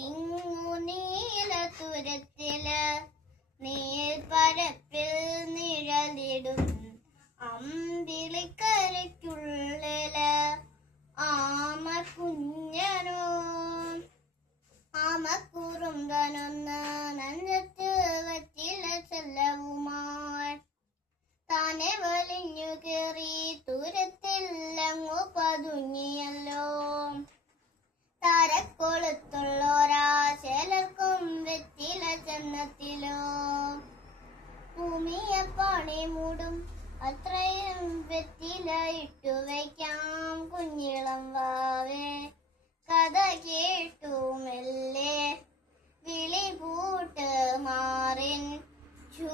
തിങ്ങു നീലതുരത്തില് നീൽപ്പരപ്പിൽ നിഴലിടും അമ്പിളിക്കരയ്ക്കുള്ളില് ആമ കുഞ്ഞനോ ആമക്കുറുമ്പനൊന്ന് നെഞ്ചത്ത് വച്ചില്ല ചെല്ലവുമായി താനെ വലിഞ്ഞു കയറി തുരത്തില്ലങ്ങു പതുങ്ങിയല്ലോ. താരക്കൊളുത്തുള്ളോരാ ചിലർക്കും വെറ്റില ചെന്നത്തിലോ ഭൂമിയെ പണി മൂടും അത്രയും വെറ്റില ഇട്ടു വയ്ക്കാം കുഞ്ഞിളം വാവേ. കഥ കേട്ടു മെല്ലെ വിളി പൂട്ട് മാറിൻ ചൂ